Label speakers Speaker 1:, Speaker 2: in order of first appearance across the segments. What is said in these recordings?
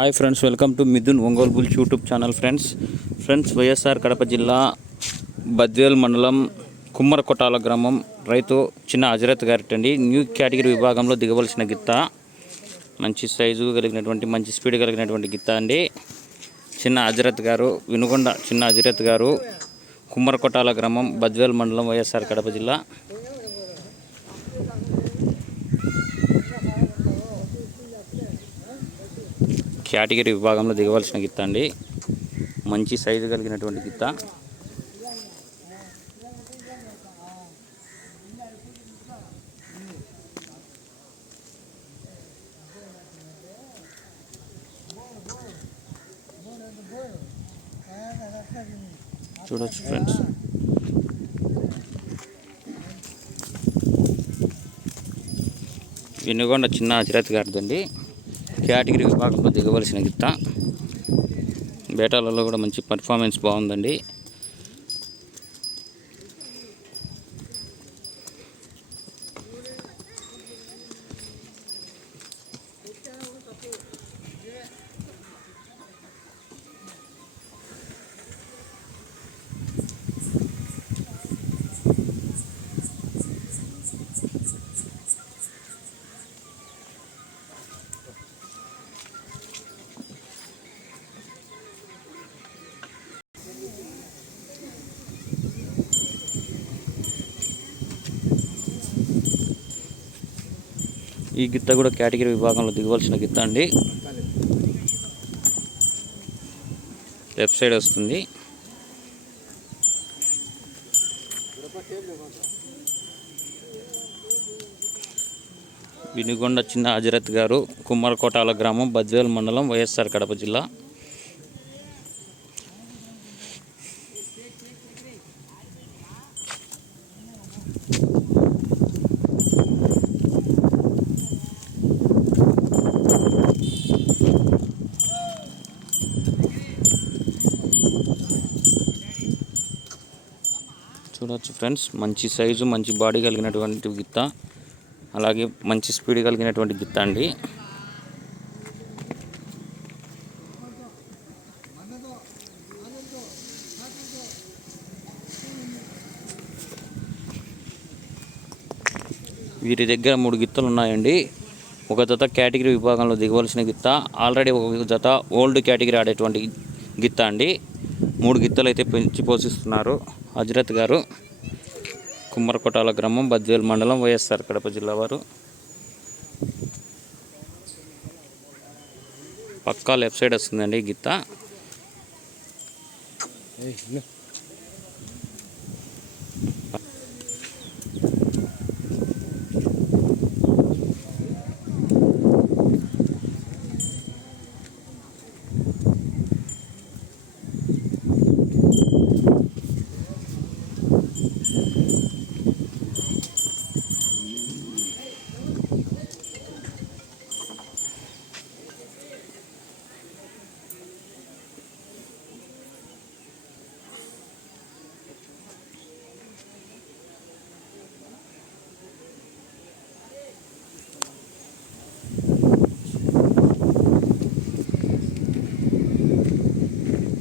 Speaker 1: Hi friends welcome to Mithun Ongole bulls YouTube channel friends. Friends YSR Kadapa జిల్లా బద్వేల్ మండలం కుమ్మరకొట్టాల గ్రామం రైతు చిన్న హజరత్ గారిటండి. న్యూ కేటగిరీ విభాగంలో దిగవలసిన గిత్త. మంచి సైజు కలిగినటువంటి మంచి స్పీడ్ కలిగినటువంటి గిత్త అండి. చిన్న హజరత్ గారు వినుగొండ చిన్న హజరత్ గారు కుమ్మరకొట్టాల గ్రామం బద్వేల్ మండలం వైఎస్ఆర్ కడప జిల్లా. కేటగిరీ విభాగంలో దిగవలసిన గిత్త అండి. మంచి సైజు కలిగినటువంటి గిత్త. చూడొచ్చు ఫ్రెండ్స్. వెనుగొండ చిన్న అచిరత్ గారిదండి. కేటగిరీ విభాగంలో దిగవలసిన గిత్త. బేటాలలో కూడా మంచి పర్ఫార్మెన్స్ బాగుందండి. ఈ గిత్త కూడా కేటగిరీ విభాగంలో దిగవలసిన గిత్త అండి. లెఫ్ట్ సైడ్ వస్తుంది. వినుగొండ చిన్న హజరత్ గారు కుమ్మరకోటాల గ్రామం బద్వేల్ మండలం వైఎస్ఆర్ కడప జిల్లా. చూడవచ్చు ఫ్రెండ్స్. మంచి సైజు మంచి బాడీ కలిగినటువంటి గిత్త. అలాగే మంచి స్పీడ్ కలిగినటువంటి గిత్త అండి. వీరి దగ్గర మూడు గిత్తలు ఉన్నాయండి. ఒక జత కేటగిరీ విభాగంలో దిగవలసిన గిత్త. ఆల్రెడీ ఒక జత ఓల్డ్ కేటగిరీ ఆడేటువంటి గిత్త అండి. మూడు గిత్తలు అయితే పెంచి పోషిస్తున్నారు. హజరత్ గారు కుమ్మరకోటాల గ్రామం బద్వేల్ మండలం వైఎస్ఆర్ కడప జిల్లా వారు. పక్కా లెఫ్ట్ సైడ్ వస్తుందండి ఈ గిత్త.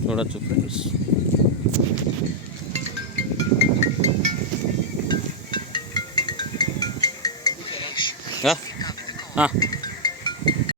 Speaker 1: చూడొచ్చు ఫ్రెండ్స్ 啊啊。